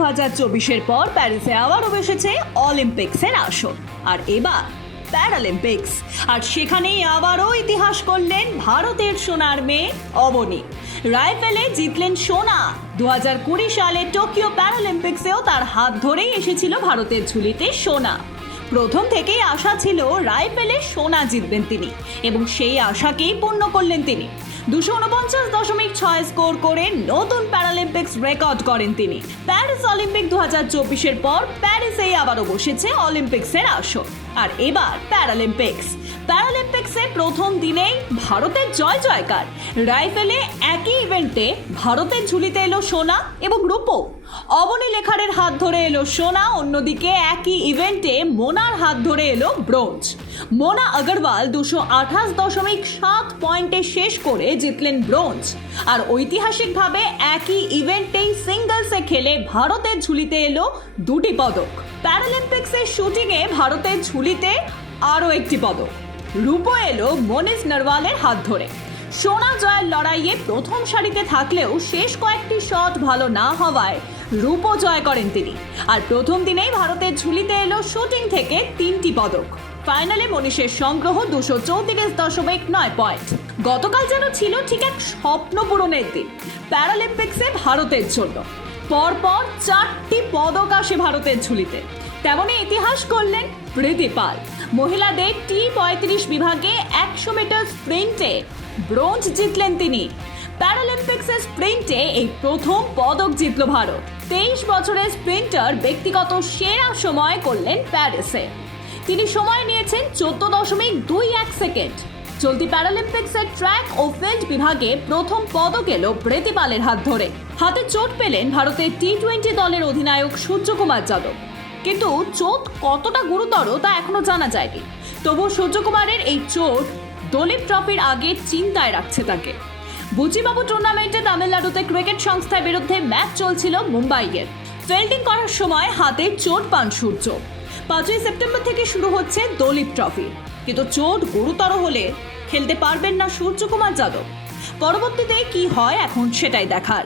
হাজার চব্বিশের পর প্যারিসে আবারও বসেছে অলিম্পিক্সের আসর। আর এবার প্যারালিম্পিক্স। আর সেখানেই আবারও ইতিহাস করলেন ভারতের সোনার মেয়ে অবনী। রাইফেলে জিতলেন সোনা। দু হাজার কুড়ি সালে টোকিও প্যারালিম্পিক্সেও তার হাত ধরেই এসেছিল ভারতের ঝুলিতে সোনা। প্রথম থেকেই আশা ছিল রাইফেলে সোনা জিতবেন তিনি। এবং সেই আশাকেই পূর্ণ করলেন তিনি। দুশো উনপঞ্চাশ দশমিক ছয় স্কোর করে নতুন প্যারালিম্পিক্স রেকর্ড করেন তিনি। প্যারিস অলিম্পিক দু হাজার চব্বিশের পর প্যারিসেই আবারও বসেছে অলিম্পিক্সের আসর। আর এবার প্যারালিম্পিক্স প্যারালিম্পিক্সে প্রথম দিনেই ভারতের জয় জয়কার। রাইফেলে একই ইভেন্টে ভারতের ঝুলিতে এলো সোনা এবং রূপো। অবনী লেখারের হাত ধরে এলো সোনা, অন্যদিকে একই ইভেন্টে মোনার হাত ধরে এলো ব্রোঞ্জ। মোনা আগরওয়াল দুশো আঠাশ দশমিক সাত পয়েন্টে শেষ করে জিতলেন ব্রোঞ্জ। আর ঐতিহাসিকভাবে একই ইভেন্টেই সিঙ্গলসে খেলে ভারতের ঝুলিতে এলো দুটি পদক। প্যারালিম্পিক্সের শুটিংয়ে ভারতের ঝুলিতে আরও একটি পদক। রূপো এলো মনীষ নরওয়ালের হাত ধরে। সোনা জয়ের লড়াইয়ে প্রথম সারিতে থাকলেও শেষ কয়েকটি শট ভালো না হওয়ায় রূপো জয় করেন তিনি। আর প্রথম দিনেই ভারতের ঝুলিতে এলো শুটিং থেকে তিনটি পদক। ফাইনালে মনীষের সংগ্রহ দুশো চৌত্রিশ দশমিক নয় পয়েন্ট। গতকাল যেন ছিল ঠিক এক স্বপ্ন পূরণের দিন, প্যারালিম্পিক্সে ভারতের জন্য। পরপর চারটি পদক আসে ভারতের ঝুলিতে। তেমনই ইতিহাস করলেন প্রীতি পাল। মহিলাদের টি পঁয়ত্রিশ বিভাগে একশো মিটার স্প্রিন্টে ব্রোঞ্জ জিতলেন তিনি। প্যারালিম্পিক্সের স্প্রিন্টে এই প্রথম পদক জিতল ভারত। তেইশ বছরের স্প্রিন্টার ব্যক্তিগত সেরা সময় করলেন প্যারিসে। তিনি সময় নিয়েছেন চোদ্দ দশমিক দুই এক সেকেন্ড। চলতি প্যারালিম্পিক্সের ট্র্যাক ও ফিল্ড বিভাগে প্রথম পদক এলো প্রীতিপালের হাত ধরে। হাতে চোট পেলেন ভারতের টি টোয়েন্টি দলের অধিনায়ক সূর্যকুমার যাদব। কিন্তু চোট কতটা গুরুতর তা এখনও জানা যায়নি। তবু সূর্যকুমারের এই চোট দলীপ ট্রফির আগে চিন্তায় রাখছে তাকে। বুচিবাবু টুর্নামেন্টে তামিলনাড়ুতে ক্রিকেট সংস্থার বিরুদ্ধে ম্যাচ চলছিল মুম্বাইয়ের। ফিল্ডিং করার সময় হাতে চোট পান সূর্য। পাঁচই সেপ্টেম্বর থেকে শুরু হচ্ছে দলীপ ট্রফি। কিন্তু চোট গুরুতর হলে খেলতে পারবেন না সূর্যকুমার যাদব। পরবর্তীতে কি হয় এখন সেটাই দেখার।